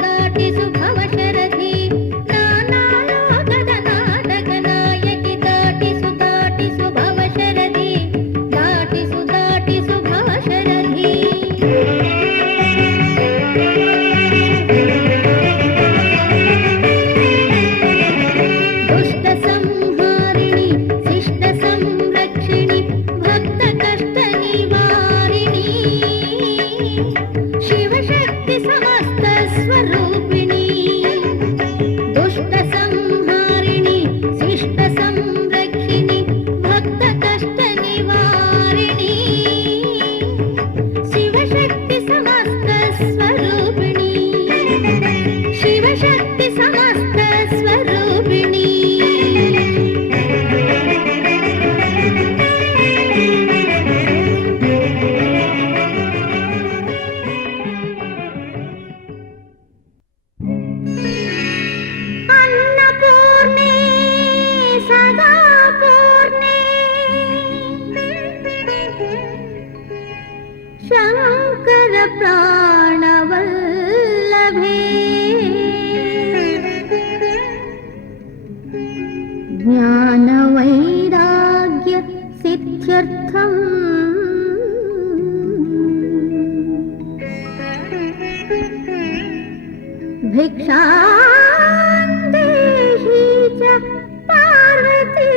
ದಾಟಿಸು स्वरूपिणी दुष्ट संहारिणी शिष्ट संरक्षिणी भक्त कष्ट निवारिणी शिवशक्ति समस्त स्वरूपिणी शिवशक्ति समस्त स्वरूपिणी अन्नपूर्णे सदा पूर्णे शंकर प्राणवल्लभे ज्ञान वैराग्य सिद्ध्यर्थम् भिक्षां देहि च पार्वती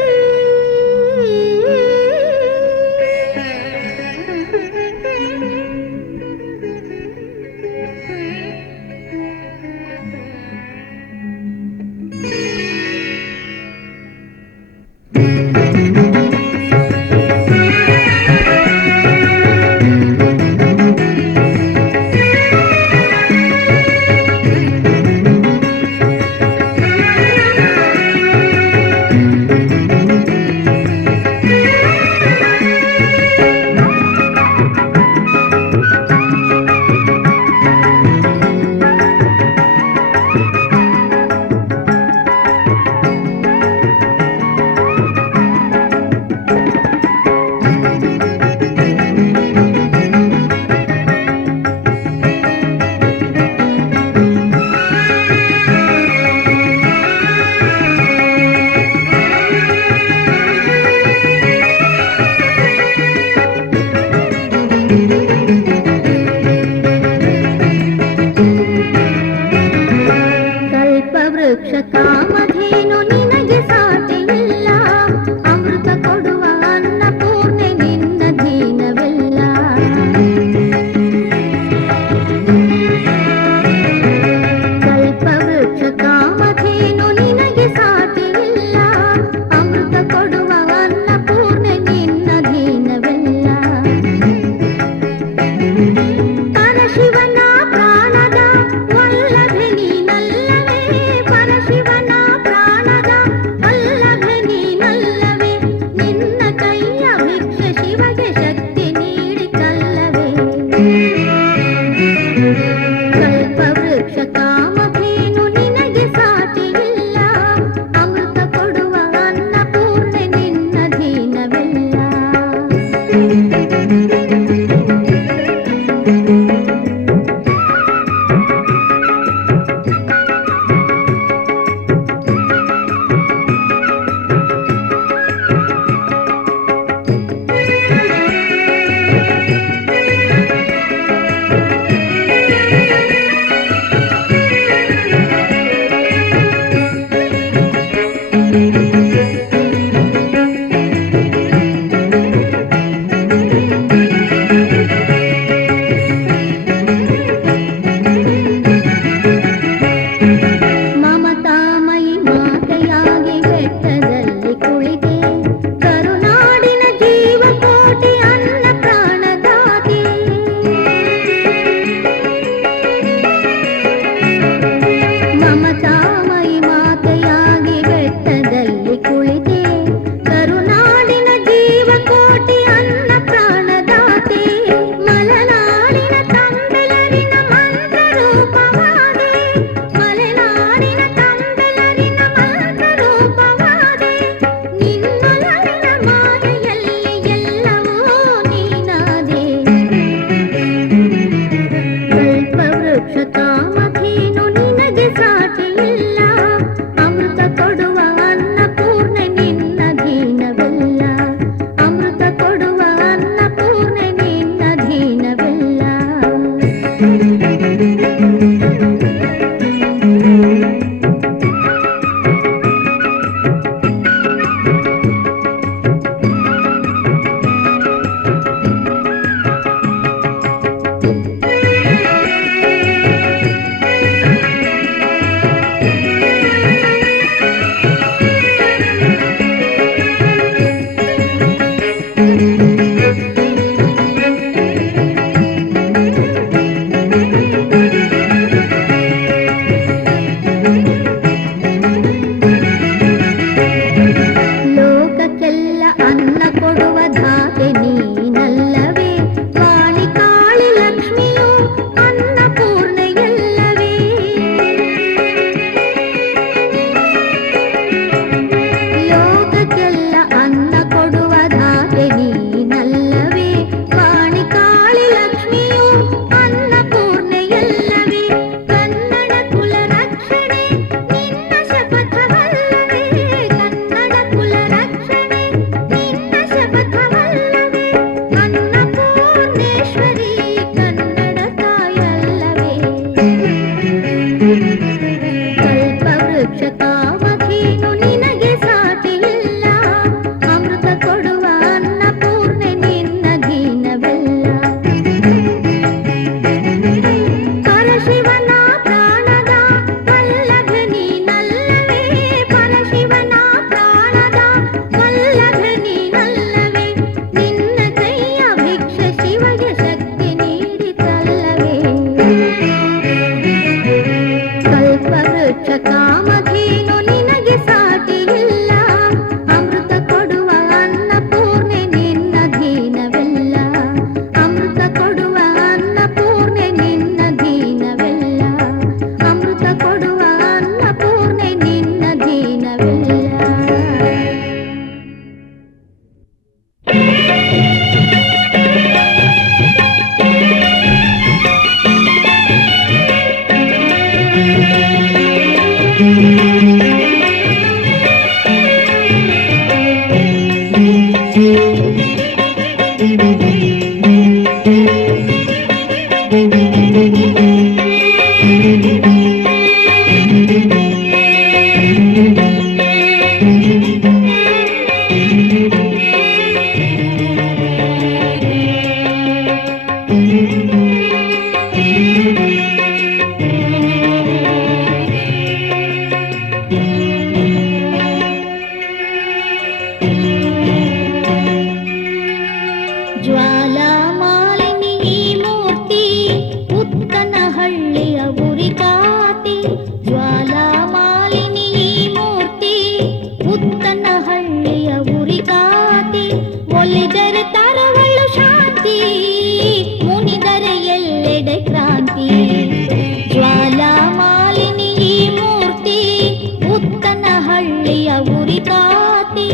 ಜ್ವಾಲಾಮಾಲಿನಿ ಈ ಮೂರ್ತಿ ಉತ್ತನಹಳ್ಳಿಯ ಉರಿಕಾತಿ. ಜ್ವಾಲಾಮಾಲಿನಿ ಈ ಮೂರ್ತಿ ಉತ್ತನಹಳ್ಳಿಯ ಉರಿಕಾತಿ. ಒಲಿದರೆ ತರವಳು ಶಾಂತಿ, ಮುನಿದರೆ ಎಲ್ಲೆಡೆ ಕ್ರಾಂತಿ. ಜ್ವಾಲಾಮಾಲಿನಿ ಈ ಮೂರ್ತಿ ಉತ್ತನಹಳ್ಳಿಯ ಉರಿಕಾತಿ.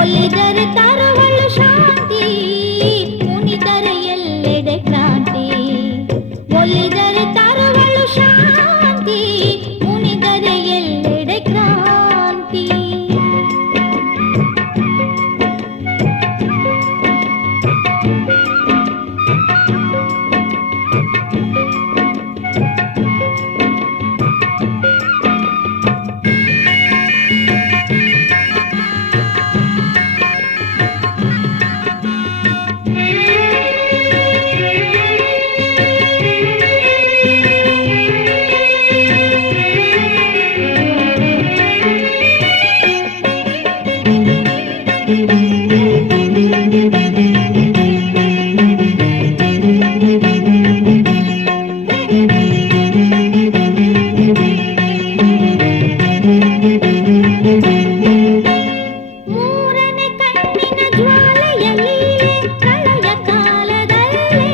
ಒಲಿದರೆ ತರವಳು ಶಾಂತಿ, ಮುನಿದರೆ ಎಲ್ಲೆಡೆ ಕ್ರಾಂತಿ. ಒಲಿದರೆ ತರವಳು ಶಾಂತಿ, ಮುನಿದರೆ ಎಲ್ಲೆಡೆ ಕ್ರಾಂತಿ. ಮೂರನೇ ಕಣ್ಣಿನ ಜ್ವಾಲೆಯಲ್ಲಿ ಪ್ರಳಯ ಕಾಲದಲ್ಲಿ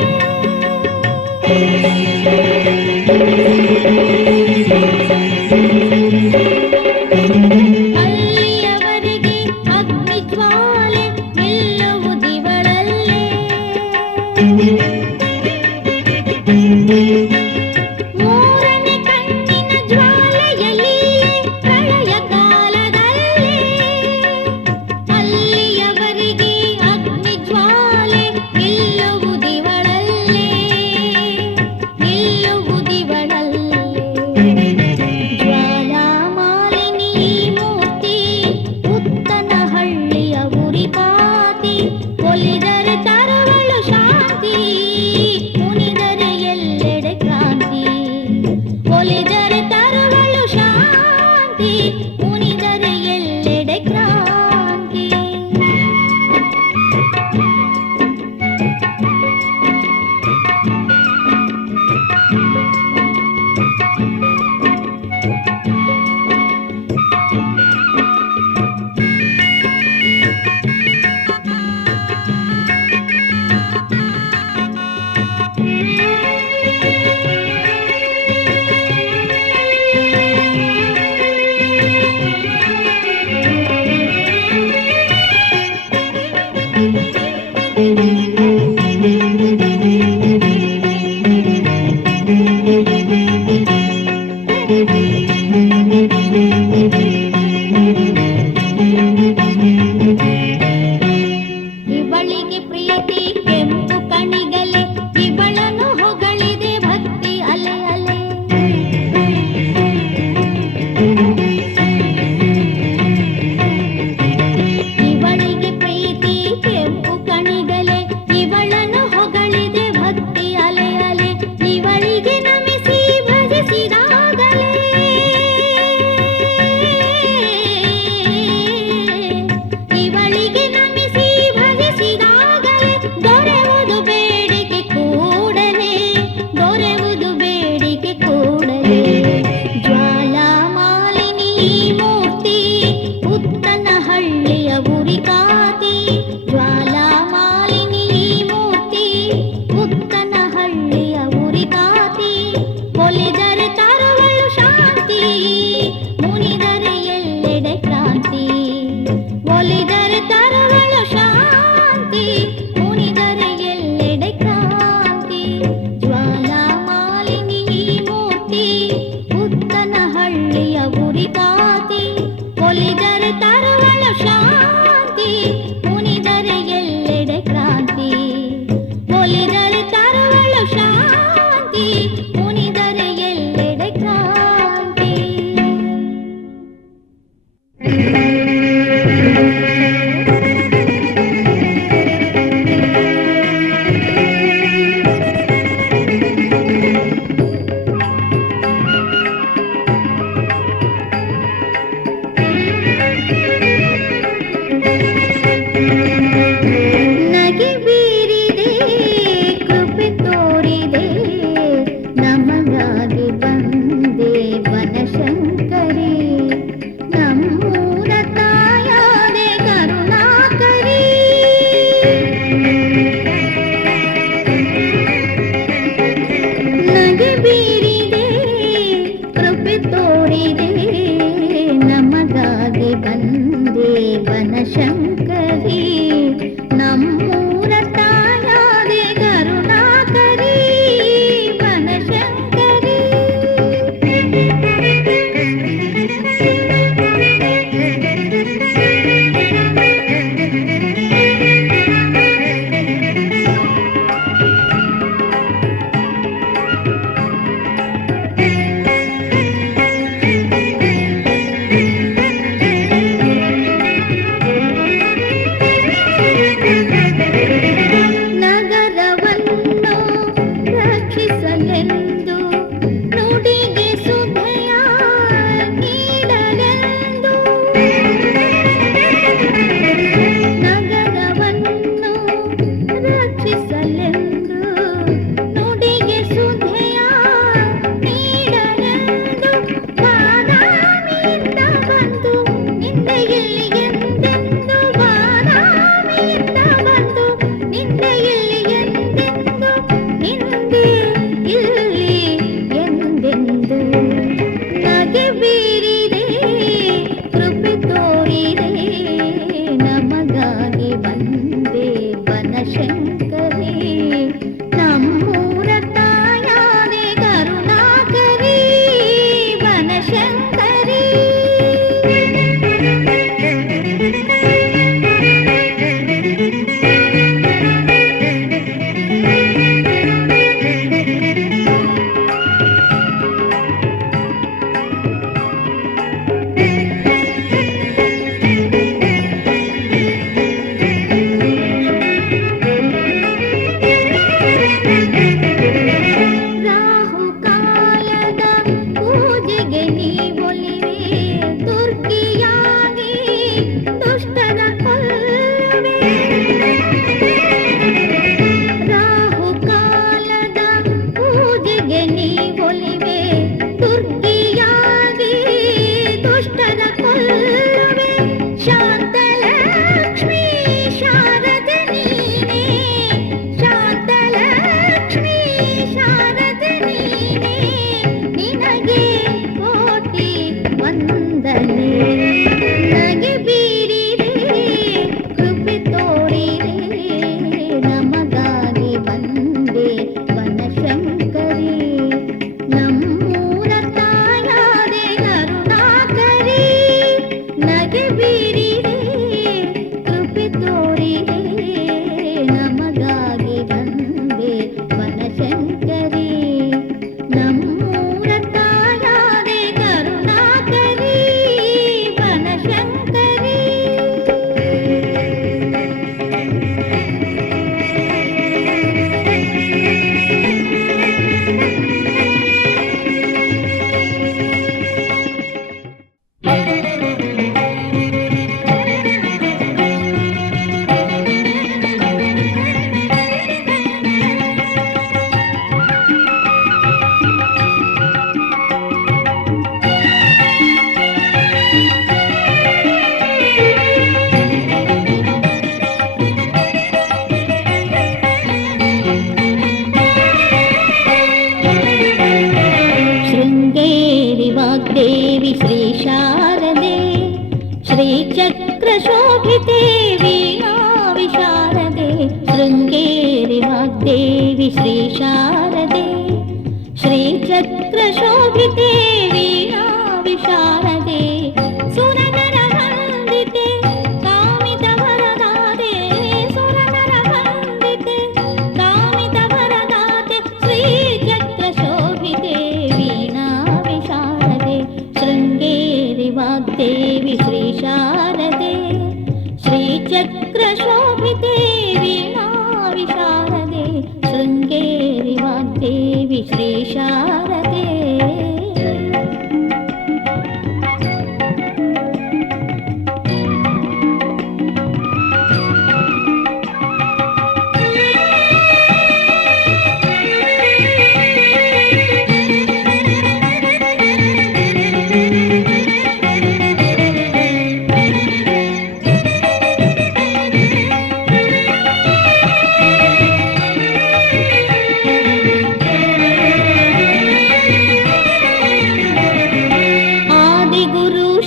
ಅಲ್ಲಿಯವರೆಗೆ ಅಗ್ನಿ ಜ್ವಾಲೆ ನಿಲ್ಲುವುದಿವಳಲ್ಲೇ. ಮೂರನೇ ಕಣ್ಣಿನ ಜ್ವಾಲೆಯಲ್ಲಿ ಪ್ರಳಯ ಕಾಲದಲ್ಲಿ ಅಲ್ಲಿಯವರೆಗೆ ಅಗ್ನಿ ಜ್ವಾಲೆ ನಿಲ್ಲುವುದಿವಳಲ್ಲೇ, ನಿಲ್ಲುವುದಿವಳಲ್ಲೇ. ಜ್ವಾಲಾಮಾಲಿನಿ ಈ ಮೂರ್ತಿ ಉತ್ತನಹಳ್ಳಿಯ ಉರಿಕಾತಿ. ಒಲಿದರೆ ತರವಳು ಶಾಂತಿ, ಮುನಿದರೆ ಎಲ್ಲೆಡೆ ಕ್ರಾಂತಿ. ಒಲಿದರೆ ತರವಳು ಶಾಂತಿ, ಮುನಿದರೆ ಎಲ್ಲೆಡೆ ಕ್ರಾಂತಿ. ಇವಳಿಗೆ ಪ್ರೀತಿ ಕೆಂಪು ಕಣಿಗಲೆ, ಇವಳನ್ನು ಹೊಗಳಿದೆ ಭಕ್ತಿ ಅಲೆ ಅಲೆ. ಇವಳಿಗೆ ಪ್ರೀತಿ ಕೆಂಪು ಕಣಿಗಲೆ, ಇವಳನ್ನು ಹೊಗಳಿದೆ ಭಕ್ತಿ ಅಲೆ ಅಲೆ. ಇವಳಿಗೆ ನಮಿಸಿ ಭಜಿಸಿದಾಗಲೇ ಇವಳಿಗೆ ನಮಿಸಿ ಭಜಿಸಿದಾಗಲೇ ದೊರೆವುದು ಬೇಡಿಕೆ ಕೂಡಲೇ, ದೊರೆವುದು ಬೇಡಿಕೆ ಕೂಡಲೇ. ಜ್ವಾಲಾಮಾಲಿನಿ ಈ ಮೂರ್ತಿ ಉತ್ತನಹಳ್ಳಿಯ ಉರಿಕಾತಿ. ಜ್ವಾಲಾಮಾಲಿನಿ ಈ ಮೂರ್ತಿ ಉತ್ತನಹಳ್ಳಿಯ ಉರಿಕಾತಿ. ಒಲಿದರೆ ತರವಳು ಶಾಂತಿ, ಮುನಿದರೆ ಎಲ್ಲೆಡೆ ಕ್ರಾಂತಿ. ಒಲಿದರೆ ತರವಳು ಶಾಂತಿ, ಮುನಿದರೆ ಎಲ್ಲೆಡೆ ಕ್ರಾಂತಿ. ಜ್ವಾಲಾಮಾಲಿನಿ ಈ ಮೂರ್ತಿ ಉತ್ತನಹಳ್ಳಿಯ ಉರಿ ವಿಕಾತಿ ಒಲಿದರೆ ತರುವಳು ಶಾಂತಿ ಮುನಿದರೆ ಎಲ್ಲೆಡೆ ಕ್ರಾಂತಿ ಒಲಿದರೆ ತರುವಳು ಶಾಂತಿ ಮುನಿದರೆ ಎಲ್ಲೆಡೆ ಕ್ರಾಂತಿ. ಶಂಕರಿ ನಮ್ಮೂರ ತಾಯಾದೆ ಕರುಣಾಕರಿ ವನಶಂಕರಿ. देवी श्री शारदे श्रीचक्रशोभिते वीणा विशारदे शृङ्गेरि वाग्देवी श्री शारदे श्रीचक्रशोभिते वीणा विशारदे ಶ್ರೀಚಕ್ರ ಶೋಭಿತೆ ವೀಣಾ ವಿಶಾರದೆ ಶೃಂಗೇರಿ ವಾಗ್ದೇವಿ ಶ್ರೀ ಶಾರದೆ.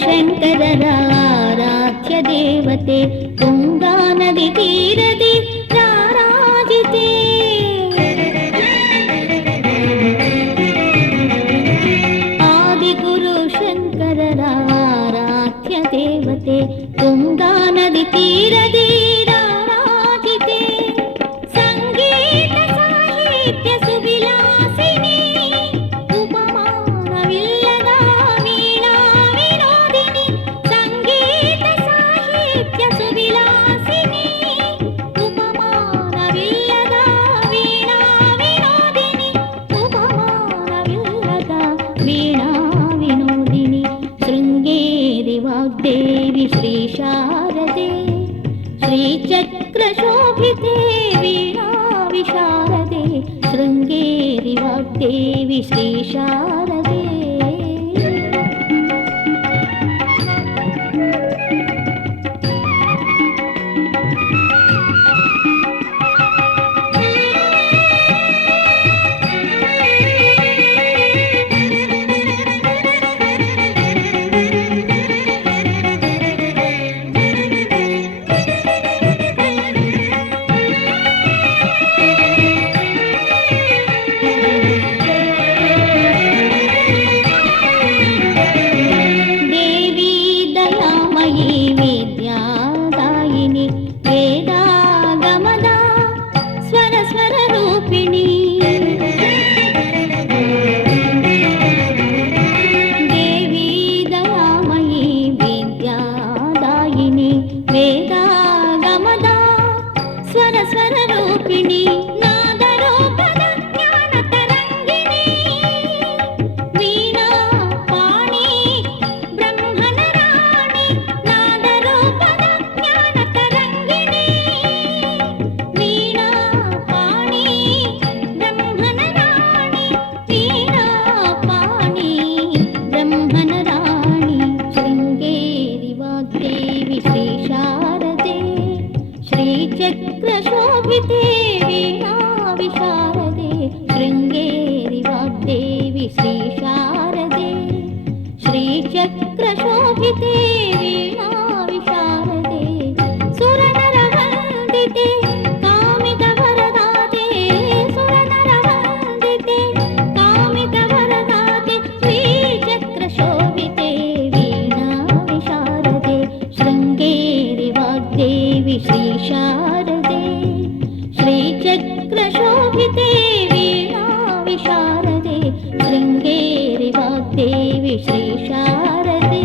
ಶಂಕರರ ಆರಾಧ್ಯ ದೇವತೆ ತುಂಗಾ ನದಿ ತೀರದಿ ರಾರಾಜಿತೆ. ಆದಿಗುರು ಶಂಕರರ ಆರಾಧ್ಯ ದೇವತೆ ತುಂಗಾ ನದಿ ತೀರದಿ ರಾರಾಜಿತೆ. ಸಂಗೀತ ಸಾಹಿತ್ಯ ಸುವಿಲಾಸಿನಿ ಉಪಮಾನವಿಲ್ಲದ ವೀಣಾ ವಿನೋದಿನಿ. ಸಂಗೀತ ಸಾಹಿತ್ಯ ಸುವಿಲಾಸಿನಿ ಉಪಮಾನವಿಲ್ಲದ ವೀಣಾ ವಿನೋದಿನಿ. ಉಪಮಾನವಿಲ್ಲದ ವೀಣಾ ವಿನೋದಿನಿ. ಶೃಂಗೇರಿ ವಾಗ್ದೇವಿ ಶ್ರೀ ಶಾರದೆ ಶ್ರೀಚಕ್ರ ಶೋಭಿತೆ ವೀಣಾ ವಿಶಾರದೆ ಶೃಂಗೇರಿ ವಾಗ್ದೇವಿ ಶ್ರೀ ಶಾರದೆ. ಶ್ರೀಚಕ್ರ ಶೋಭಿತೆ ವೀಣಾ ವಿಶಾರದೆ ಶೃಂಗೇರಿ ವಾಗ್ದೇವಿ ಶ್ರೀ ಶಾರದೆ. ಶ್ರೀಚಕ್ರ ಶೋಭಿತೆ ವೀಣಾ ವಿಶಾರದೆ ಸುರನರ ವಂದಿತೆ ಕಾಮಿತ ವರದಾತೆ. ಸುರನರ ವಂದಿತೆ ಕಾಮಿತ ವರದಾತೆ ಶ್ರೀಚಕ್ರ ಶೋಭಿತೆ ವೀಣಾ ವಿಶಾರದೆ ಶೃಂಗೇರಿ ವಾಗ್ದೇವಿ ಶ್ರೀ ಶಾರದೆ. ಶ್ರೀಚಕ್ರ ಶೋಭಿತೆ ವೀಣಾ ವಿಶಾರದೆ ಶೃಂಗೇರಿ ವಾಗ್ದೇವಿ ಶ್ರೀ ಶಾರದೆ.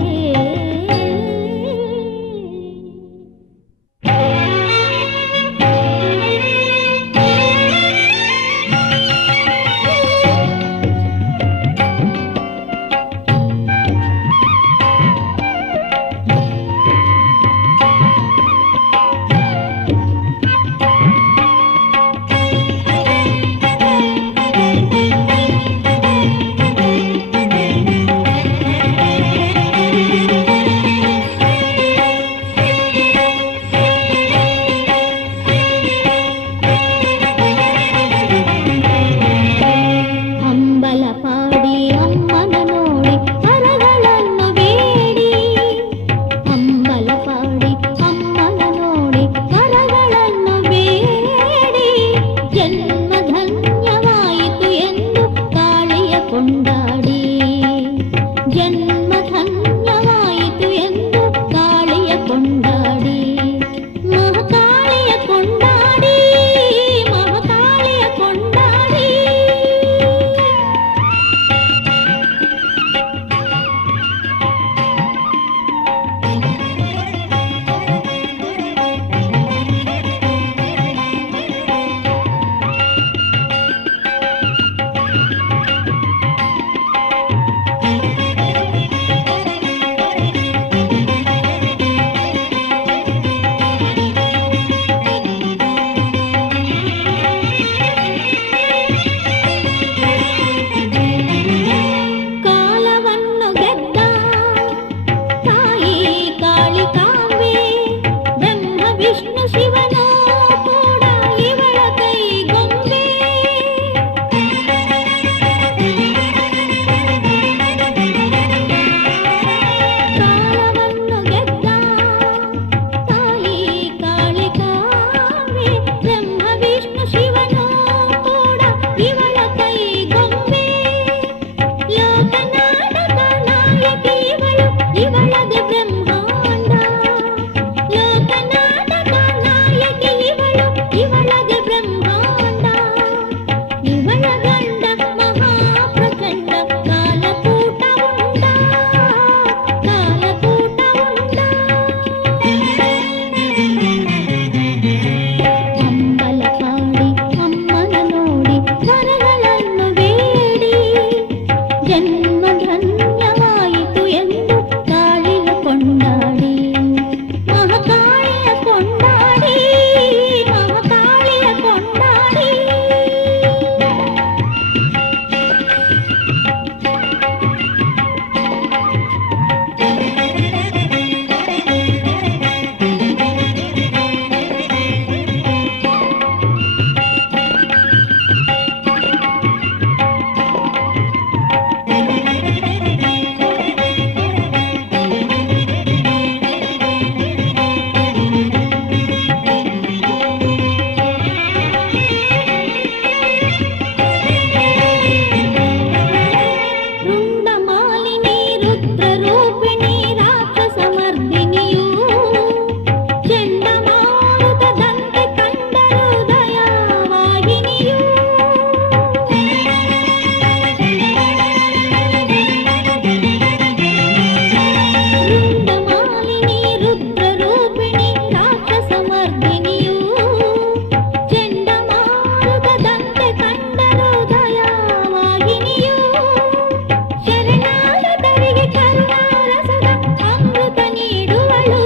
ರುದ್ರರೂಪಿಣಿ ರಾಕ್ಷಸಮರ್ದಿನಿಯು ಚಂಡಮಾರುತದಂತೆ ಕಂಡರು ದಯಾವಾಹಿನಿಯು ವೃಂದಮಾಲಿನಿ ರುದ್ರರೂಪಿಣಿ ರಾಕ್ಷಸಮರ್ದಿನಿಯು ಚಂಡಮಾರುತದಂತೆ ಕಂಡರು ದಯಾವಾಹಿನಿಯು ಶರಣಾಗತರಿಗೆ ಕರುಣಾರಸದ ಅಮೃತ ನೀಡುವಳು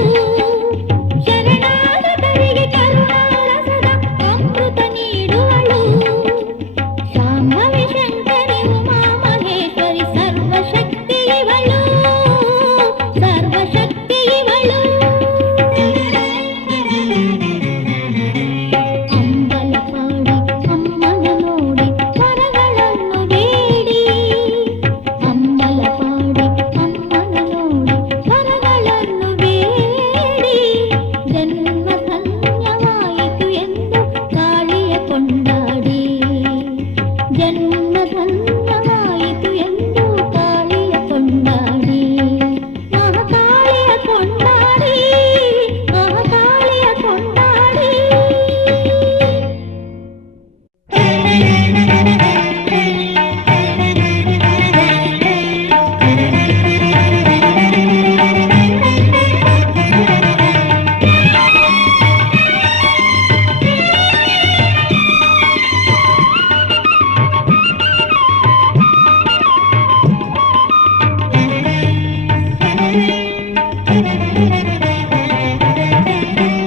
ಶರಣಾಗತರಿಗೆ ಕರುಣಾರಸದ ಅಮೃತ ನೀಡುವಳು ಶಾಂಭವಿ ಶಂಕರಿ ಉಮಾ ಮಹೇಶ್ವರಿ ಸರ್ವಶಕ್ತಿ ಇವಳು ಸರ್ವಶಕ್ತಿ ಇವಳು ಅಂಬಲಪಾಡಿ ಅಮ್ಮನ ನೋಡಿ ವರಗಳನ್ನು ಬೇಡಿ ಅಂಬಲಪಾಡಿ ಅಮ್ಮನ ನೋಡಿ ವರಗಳನ್ನು ಬೇಡಿ ಜನ್ಮ ಧನ್ಯವಾಯಿತು ಎಂದು ಕಾಳಿಯ ಕೊಂಡಾಡಿ ಜನ್ಮ ಧನ್ಯವಾಯಿತು ಎಂದು ಕಾಳಿಯ ಕೊಂಡಾಡಿ ಮಹಾಕಾಳಿಯ ಕೊಂಡಾಡಿ ಮಹಾಕಾಳಿಯ ಕೊಂಡಾಡಿ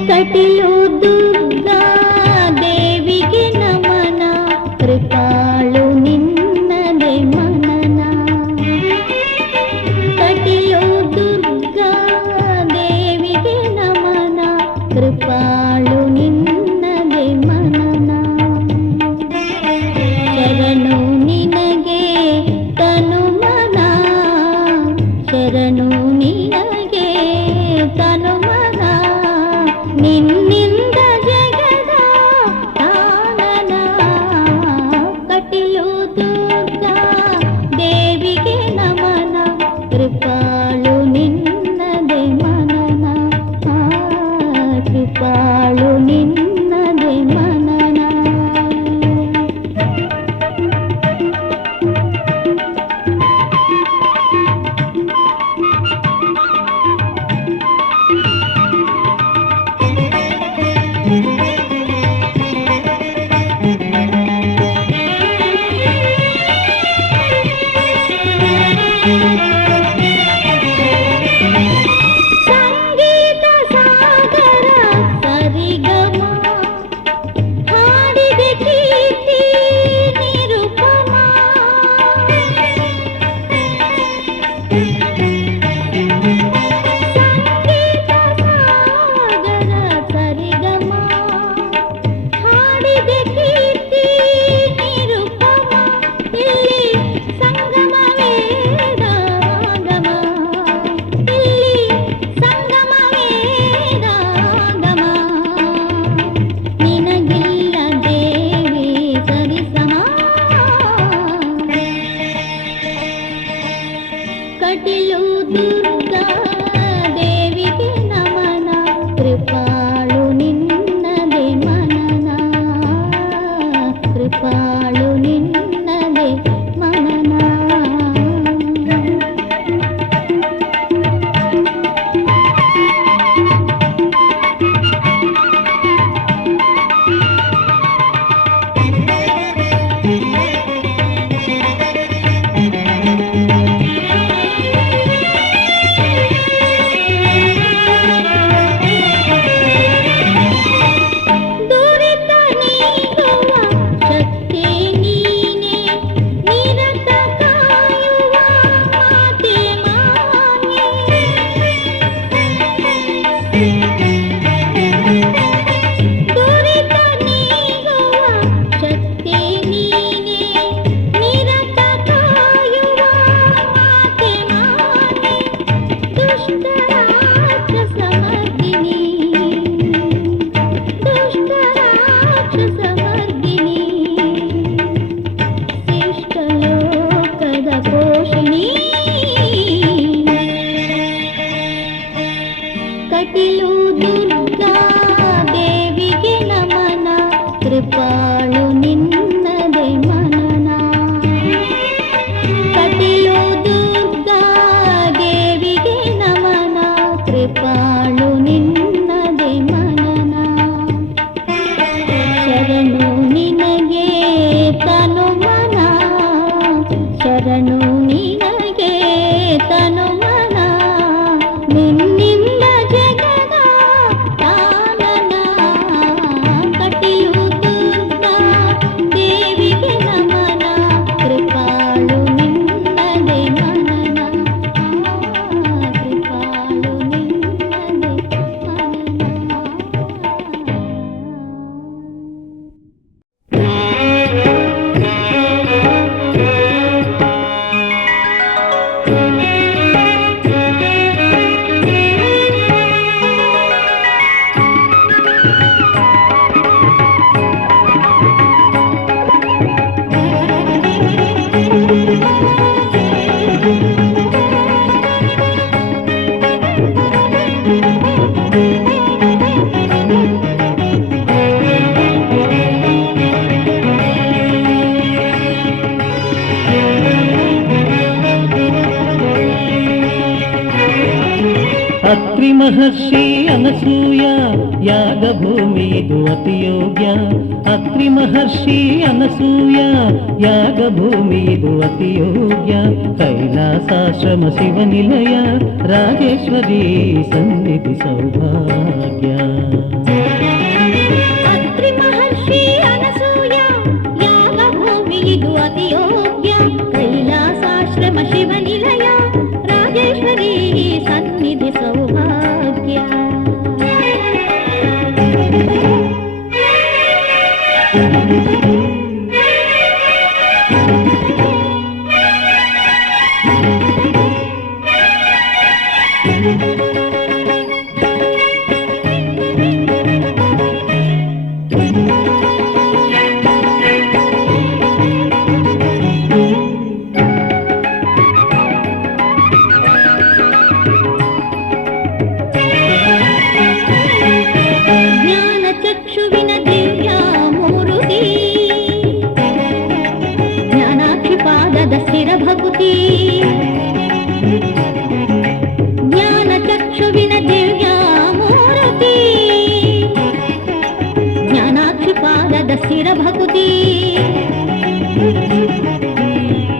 ಕಟಿಲು ದುರ್ಗಾ ದೇವಿಗೆ ನಮನ ಕೃಪಾಳು ನಿನ್ನದೆ ಮನನ ಕಟಿಲು ದುರ್ಗಾ ದೇವಿಗೆ ನಮನ ಕೃಪಾಳು ನಿನ್ನದೆ ಮನನ ಶರಣು ನಿನಗೆ ತನುಮನ ಶರಣು ನಿನಗೆ ತನುಮನ ನಿನ್ನಿಂದ ಜಗದ ಕಾನನ ಕಟಿಲು ದುರ್ಗಾ ದೇವಿಗೆ ನಮನ ಕೃಪಾಳು ನಿನ್ನದೆ ಮನನ ಕೃಪಾಳು ನಿನ್ನದೆ ಮನನ ಸಂಗೀತ ಸಾಗರ ಸರಿಗಮ ಹಾಡಿದೆ ಕೀರ್ತಿ ನಿರುಪಮ ಸಂಗೀತ ಸಾಗರ ಸರಿಗಮ ಹಾಡಿದೆ ಕೀರ್ತಿ ನಿರುಪಮ ಇಲ್ಲಿ ಸಂಗಮವೇ ರಾಗಮ ಇಲ್ಲಿ ಸಂಗಮವೇ ರಾಗಮ ನಿನಗಿಲ್ಲ ದೇವಿ ಸರಿಸಮ ಕಟಿಲು ದುರ್ಗಾ ದೇವಿಗೆ ನಮನ ಕೃಪಾಳು ನಿನ್ನದೆ ಮನನ ಕೃಪಾಳು ನಿನ್ನದೆ ಮನನ ಕೃಪಾಳು ನಿನ್ನದೆ ಮನನ ಶರಣು ನಿನಗೆ ತನು ಮನ ಶರಣು ನಿನಗೆ ತನು ಮನ ನಿನ್ನಿಂದ ಜಗದ ತಾನನ ಕಟಿಯು ದುರ್ಗಾ ದೇವಿಗೆ ನಮನ ಕೃಪಾಳು ನಿನ್ನದೆ ಮನನ ಕೃಪಾಳು ನಿನ್ನದೆ ಅತ್ರಿ ಮಹರ್ಷಿ ಅನಸೂಯ ಯಾಗ ಭೂಮಿದು ಅತಿ ಯೋಗ್ಯ ಅತ್ರಿ ಮಹರ್ಷಿ ಅನಸೂಯ ಯಾಗ ಭೂಮಿದು ಅತಿ ಯೋಗ್ಯ ಕೈಲಾಸಾಶ್ರಮ ಶಿವನಿಲಯ ರಾಜೇಶ್ವರಿ ಸನ್ನಿಧಿ ಸೌಭಾಗ್ಯ ಅತ್ರಿ ಮಹರ್ಷಿ ಅನಸೂಯ ಯಾಗ ಭೂಮಿದು ಅತಿ ಯೋಗ್ಯ ಕೈಲಾಸಾಶ್ರಮ ಶಿವನಿಲಯ ರಾಜೇಶ್ವರಿ ಸನ್ನಿಧಿ ಸೌಭಾಗ್ಯ ಜ್ಞಾನಚಕ್ಷುವಿನ ದಿವ್ಯ ಮೂರುತಿ ಜ್ಞಾನಾಕ್ಷಿಪಾದದ ಸ್ಥಿರ ಭಕುತಿ ಜ್ಞಾನಚಕ್ಷುವಿನ ದಿವ್ಯ ಮೂರುತಿ ಜ್ಞಾನಾಕ್ಷಿಪಾದದ ಸ್ಥಿರ ಭಕುತಿ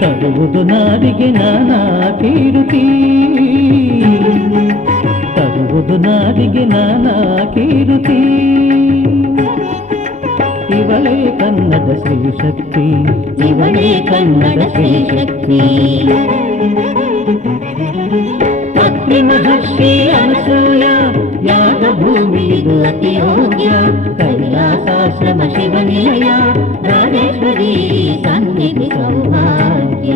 ತರುವುದು ನಾಡಿಗೆ ನಾನಾ ಕೀರುತಿ ತರುವುದು ನಾಡಿಗೆ ನಾನಾ ಕೀರುತಿ ಇವಳೇ ಕನ್ನಡ ಶ್ರೀಶಕ್ತಿ ಇವಳೇ ಕನ್ನಡ ಶ್ರೀಶಕ್ತಿ ಅತ್ರಿ ಮಹರ್ಷಿ ಅನಸೂಯ ಯಾಗ ಭೂಮಿದು ಅತಿ ಯೋಗ್ಯ ಕೈಲಾಸಾಶ್ರಮ ಶಿವನಿಲಯ ರಾಜೇಶ್ವರಿ ಸನ್ನಿಧಿ ಸೌಭಾಗ್ಯ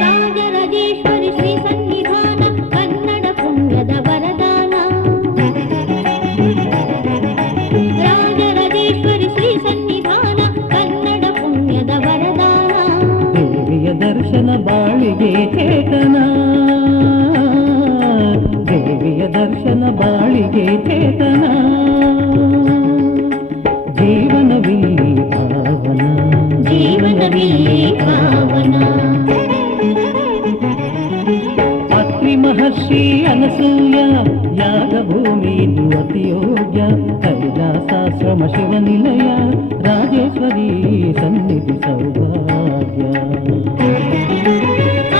ರಾಜರಾಜೇಶ್ವರಿ ಶ್ರೀ ಸನ್ನಿಧಾನ ಕನ್ನಡ ಪುಣ್ಯದ ವರದಾನ ರಾಜರಾಜೇಶ್ವರಿ ಶ್ರೀ ಸನ್ನಿಧಾನ ಕನ್ನಡ ಪುಣ್ಯದ ವರದಾನ ದೇವಿಯ ದರ್ಶನ ಬಾಳಿಗೆ ಚೇತನ ದೇವಿಯ ದರ್ಶನ ಬಾಳಿಗೆ ಚೇತನ ಜೀವನವಿಲ್ಲಿ ಪಾವನ ಜೀವನವಿಲ್ಲಿ ಪಾವನ ಅತ್ರಿ ಮಹರ್ಷಿ ಅನಸೂಯ ಯಾಗ ಭೂಮಿದು ಅತಿ ಯೋಗ್ಯ ಕೈಲಾಸಾಶ್ರಮ ಶಿವನಿಲಯ ರಾಜೇಶ್ವರಿ ಸನ್ನಿಧಿ ಸೌಭಾಗ್ಯ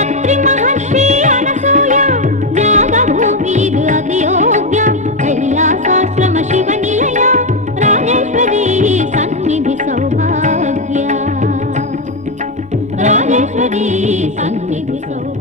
ಅತ್ರಿ ಮಹರ್ಷಿ ಅನಸೂಯ ಯಾಗ ಭೂಮಿದು ಅತಿ ಯೋಗ್ಯ ಕೈಲಾಸಾಶ್ರಮ ಶಿವನಿಲಯ ರಾಜೇಶ್ವರಿ ಸನ್ನಿಧಿ ಸೌಭಾಗ್ಯ ರಾಜೇಶ್ವರಿ ಸನ್ನಿಧಿ ಸೌಭಾಗ್ಯ